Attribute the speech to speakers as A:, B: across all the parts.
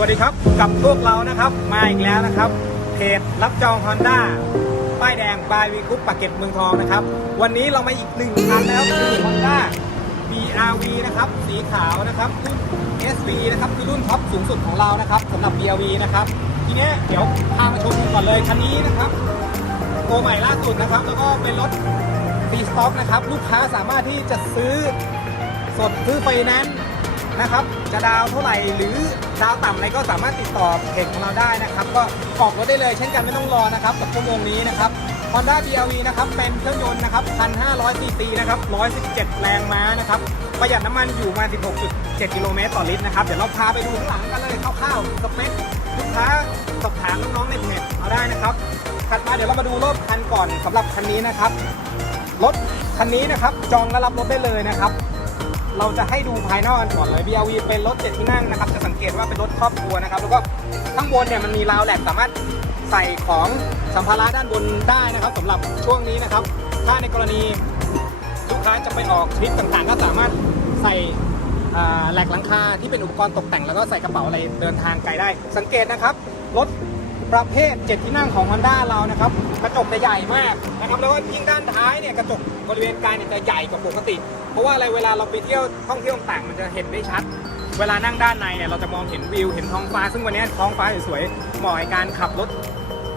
A: สวัสดีครับกับพวกเรานะครับมาอีกแล้วนะครับเพจรับจอง Honda ป้ายแดงบายวีกุ๊ปปากเกร็ดเมืองทองนะครับ วันนี้เรามาอีกหนึ่งคันนะครับคือ Honda BRV นะครับสีขาวนะครับรุ่น SV นะครับคือรุ่นท็อปสูงสุดของเรานะครับสำหรับ BRV นะครับทีนี้เดี๋ยวพามาชมก่อนเลยคันนี้นะครับตัวใหม่ล่าสุดนะครับ แล้วก็เป็นรถฟีสต็อกนะครับ ลูกค้าสามารถที่จะซื้อสดซื้อไฟแนนซ์ นะครับ จะดาวเท่าไหร่หรือดาวต่ำอะไรก็สามารถติดต่อเพจของเราได้นะครับ ก็ออกรถได้เลยเช่นกันไม่ต้องรอนะครับกับชั่วโมงนี้นะครับ Honda BRV นะครับ เป็นเครื่องยนต์นะครับ 1,500 cc นะครับ 117 แรงม้านะครับ ประหยัดน้ำมันอยู่มา 16.7 กิโลเมตรต่อลิตรนะครับ เดี๋ยวเราพาไปดูข้างหลังกันเลยคร่าวๆสเปคลูกค้าสอบถามน้องๆในเพจเอาได้นะครับถัดมาเดี๋ยวเรามาดูรถคันก่อนสำหรับคันนี้นะครับ รถคันนี้นะครับ จองและรับรถได้เลยนะครับ เราจะให้ดูภายนอกกันก่อนเลย BRV เป็นรถเจ็ดที่นั่งนะครับจะสังเกตว่าเป็นรถครอบครัวนะครับแล้วก็ข้างบนเนี่ยมันมีราวแหลกสามารถใส่ของสัมภาระด้านบนได้นะครับสำหรับช่วงนี้นะครับ ถ้าในกรณีลูกค้าจะไปออกทริปต่างๆ ก็สามารถใส่แหลกหลังคาที่เป็นอุปกรณ์ตกแต่งแล้วก็ใส่กระเป๋าอะไรเดินทางไกลได้ สังเกตนะครับรถ ประเภท 7 ที่นั่งของ Honda เรานะครับ กระจกจะใหญ่มากนะครับแล้วก็ยิ่งด้านท้ายเนี่ยกระจกบริเวณกลางเนี่ยจะใหญ่กว่าปกติ เพราะว่าอะไรเวลาเราไปเที่ยวท่องเที่ยวต่างมันจะเห็นได้ชัด เวลานั่งด้านในเนี่ยเราจะมองเห็นวิวเห็นท้องฟ้า ซึ่งวันนี้ท้องฟ้าสวยๆเหมาะในการขับรถ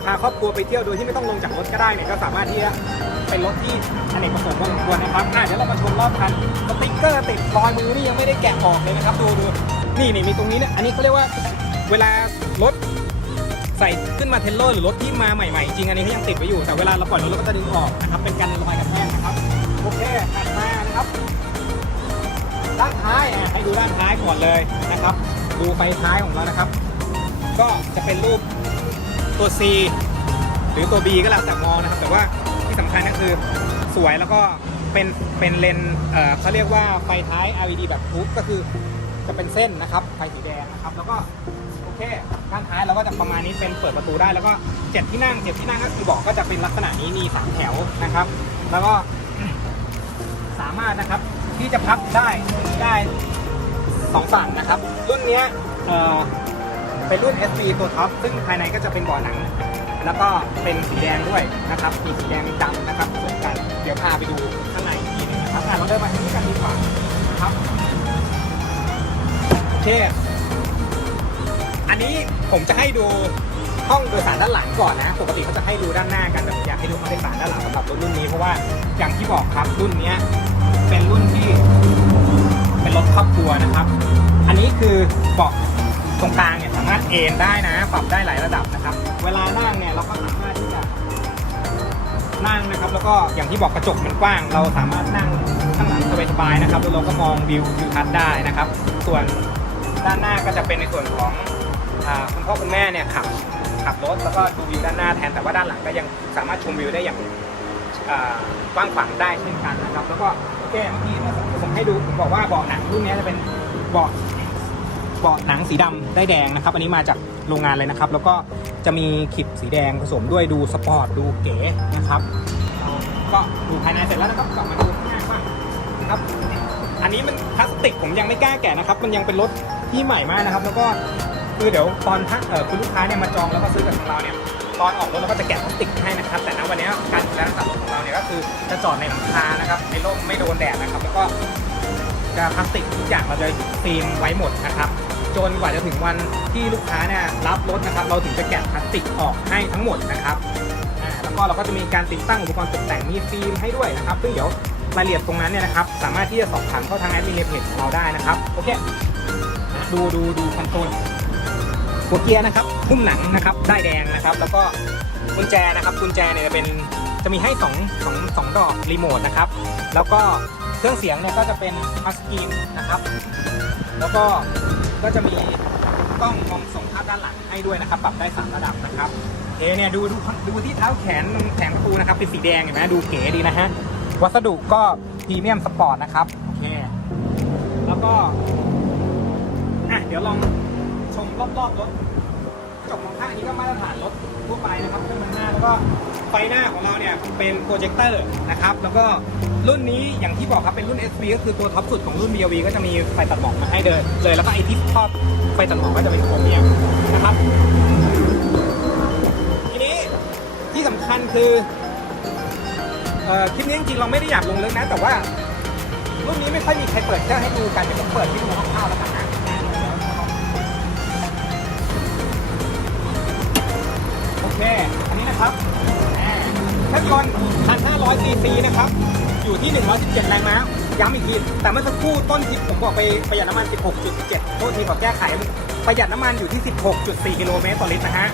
A: พาครอบครัวไปเที่ยวโดยที่ไม่ต้องลงจากรถก็ได้เนี่ยก็สามารถที่จะเป็นรถที่อเนกประสงค์พอสมควรนะครับอะเดี๋ยวเรามาชมรอบคันสติ๊กเกอร์ติดรอยมือนี่ยังไม่ได้แกะออกเลยนะครับดูดูนี่นี่มีตรงนี้เนี่ยอันนี้เขาเรียกว่าเวลารถ ใส่ขึ้นมาเทรลเลอร์หรือรถที่มาใหม่ๆ จริงอันนี้เขายังติดไว้อยู่ แต่เวลาเราปล่อยรถเราก็จะดึงออกนะครับ เป็นกันรอยกระแทกนะครับ โอเคถัดมานะครับ ด้านท้ายให้ดูด้านท้ายก่อนเลยนะครับ ดูไฟท้ายของเรานะครับ ก็จะเป็นรูปตัว C หรือตัว B ก็แล้วแต่มองนะครับ แต่ว่าที่สำคัญก็คือสวยแล้วก็เป็นเป็นเลนเเขาเรียกว่าไฟท้าย LED แบบทูบก็คือ จะเป็นเส้นนะครับไฟสีแดงนะครับแล้วก็โอเคด้านท้ายเราก็จะประมาณนี้เป็นเปิดประตูได้แล้วก็เจ็ดที่นั่งเจ็ดที่นั่งก็คือเบอกก็จะเป็นลักษณะนี้มีสามแถวนะครับ แล้วก็สามารถนะครับที่จะพับได้ได้สองฝั่งนะครับ รุ่นนี้เออเป็นรุ่น SB ตัวท็อปซึ่งภายในก็จะเป็นเบาะหนัง แล้วก็เป็นสีแดงด้วยนะครับมีสีแดงดำนะครับเหมือนกัน เดี๋ยวพาไปดูข้างในอีกทีนึงนะครับเราเดินมาทางนี้กันดีกว่านะครับ เค อันนี้ผมจะให้ดูห้องโดยสารด้านหลังก่อนนะ ปกติเขาจะให้ดูด้านหน้ากันแต่ผมอยากให้ดูห้องโดยสารด้านหลังสำหรับรถรุ่นนี้เพราะว่าอย่างที่บอกครับรุ่นนี้เป็นรุ่นที่เป็นรถครอบครัวนะครับ อันนี้คือเบาะตรงกลางเนี่ยสามารถเอนได้นะ ปรับได้หลายระดับนะครับ เวลานั่งเนี่ยเราก็สามารถที่จะนั่งนะครับ แล้วก็อย่างที่บอกกระจกมันกว้าง เราสามารถนั่งข้างหลังสบายๆนะครับแล้วเราก็มองวิวทิวทัศน์ได้นะครับ ส่วน ด้านหน้าก็จะเป็นในส่วนของคุณพ่อคุณแม่เนี่ยขับขับรถแล้วก็ดูวิวด้านหน้าแทนแต่ว่าด้านหลังก็ยังสามารถชมวิวได้อย่างกว้างขวางได้เช่นกันนะครับ แล้วก็โอเคเมื่อกี้เนี่ผมให้ดูผมบอกว่าเบาะหนังรุ่นนี้จะเป็นเบาะเบาะหนังสีดำได้แดงนะครับ อันนี้มาจากโรงงานเลยนะครับ แล้วก็จะมีขีดสีแดงผสมด้วยดูสปอร์ตดูเก๋นะครับก็ดูภายในเสร็จแล้วนะครับกลับมาดูข้างหน้าบ้างนะครับ อันนี้มันพลาสติกผมยังไม่กล้าแกะนะครับ มันยังเป็นรถ ที่ใหม่มากนะครับ แล้วก็คือเดี๋ยวตอนถ้าเออคุณลูกค้าเนี่ยมาจองแล้วก็ซื้อกับทางเราเนี่ยตอนออกรถเราก็จะแกะพลาสติกให้นะครับ แต่ณวันนี้การดูแลรักษารถของเราเนี่ยก็คือจะจอดในหลังคานะครับในร่มไม่โดนแดดนะครับ แล้วก็จะพลาสติกทุกอย่างเราจะฟิล์มไว้หมดนะครับจนกว่าจะถึงวันที่ลูกค้าเนี่ยรับรถนะครับ เราถึงจะแกะพลาสติกออกให้ทั้งหมดนะครับแล้วก็เราก็จะมีการติดตั้งอุปกรณ์ตกแต่งมีฟิล์มให้ด้วยนะครับซึ่งเดี๋ยวรายละเอียดตรงนั้นเนี่ยนะครับ สามารถที่จะสอบถามเข้าทางแอดมินเพจของเราได้นะครับ โอเค ดูดูดูคอนโซลหัวเกียร์นะครับพุ่มหนังนะครับได้แดงนะครับ แล้วก็กุญแจนะครับกุญแจเนี่ยจะเป็นจะมีให้สองสองสองดอกรีโมทนะครับ แล้วก็เครื่องเสียงเนี่ยก็จะเป็นทัสกีนนะครับ แล้วก็ก็จะมีกล้องมองส่งภาพด้านหลังให้ด้วยนะครับ ปรับได้สามระดับนะครับโอเคเนี่ยดูดูดูที่เท้าแขนแขนประตูนะครับ เป็นสีแดงเห็นไหมดูเก๋ดีนะฮะวัสดุก็พรีเมียมสปอร์ตนะครับ โอเค แล้วก็ เดี๋ยวลองชมรอบๆรถจกมองข้างอันนี้ก็มาตรฐานรถทั่วไปนะครับเครื่องมันหน้าแล้วก็ไฟหน้าของเราเนี่ยเป็นโปรเจคเตอร์นะครับ แล้วก็รุ่นนี้อย่างที่บอกครับเป็นรุ่น SV ก็คือตัวท็อปสุดของรุ่น BRV ก็จะมีไฟตัดหมอกมาให้เดินเลยแล้วก็ไอที่ครอบไฟตัดหมอกก็จะเป็นโครเมียมนะครับ ทีนี้ที่สำคัญคือเอ่อคลิปนี้จริงๆเราไม่ได้อยากลงลึกนะ แต่ว่ารุ่นนี้ไม่ค่อยมีใครเปิดเครื่องให้ดูกันเดี๋ยวผมเปิดให้ดูคร่าวๆแล้วกันนะ เค อันนี้นะครับเครื่อน1,500 cc นะครับ อยู่ที่ 117 แรงม้า ย้ำอีกที แต่เมื่อสักครู่ต้นคลิปผมบอกไปประหยัดน้ำมัน 16.7 โทษทีขอแก้ไข ประหยัดน้ำมันอยู่ที่ 16.4 กิโลเมตรต่อลิตรนะฮะ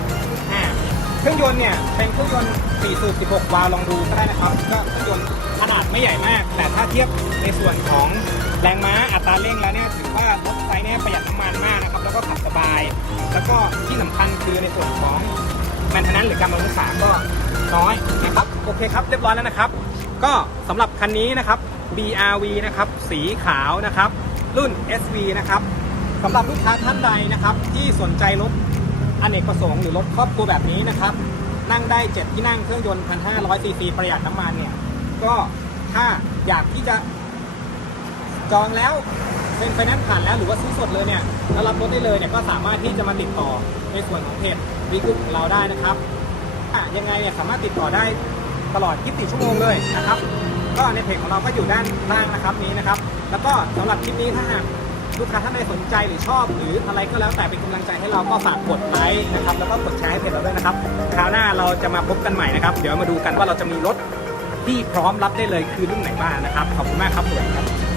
A: เครื่องยนต์เนี่ยเป็นเครื่องยนต์4สูบ16 วาล์วลองดูก็ได้นะครับ ก็เครื่องยนต์ขนาดไม่ใหญ่มาก แต่ถ้าเทียบในส่วนของแรงม้าอัตราเร่งแล้วเนี่ยถือว่ารถไฟเนี่ยประหยัดน้ำมัน น้อยนะครับโอเคครับเรียบร้อยแล้วนะครับ ก็สำหรับคันนี้นะครับ BRV นะครับสีขาวนะครับรุ่น SV นะครับสำหรับลูกค้าท่านใดนะครับ ที่สนใจรถอเนกประสงค์หรือรถครอบครัวแบบนี้นะครับ นั่งได้ 7 ที่นั่งเครื่องยนต์ 1,500ซีซีประหยัดน้ำมันเนี่ย ก็ถ้าอยากที่จะจองแล้วเป็นไฟแนนซ์ผ่านแล้วหรือว่าซื้อสดเลยเนี่ยแล้วรับรถได้เลยเนี่ยก็สามารถที่จะมาติดต่อในส่วนของเพจวีกุ๊ของเราได้นะครับ ยังไงเนี่ยสามารถติดต่อได้ตลอด 24 ชั่วโมงเลยนะครับ ก็ในเพจของเราก็อยู่ด้านล่างนะครับนี้นะครับ แล้วก็สำหรับคลิปนี้ถ้าหากลูกค้าท่านใดสนใจหรือชอบ หรืออะไรก็แล้วแต่เป็นกำลังใจให้เราก็ฝากกดไลค์นะครับ แล้วก็กดแชร์ให้เพจเราด้วยนะครับ คราวหน้าเราจะมาพบกันใหม่นะครับ เดี๋ยวมาดูกันว่าเราจะมีรถที่พร้อมรับได้เลยคือรุ่นไหนบ้างนะครับ ขอบคุณมากครับสวัสดีครับ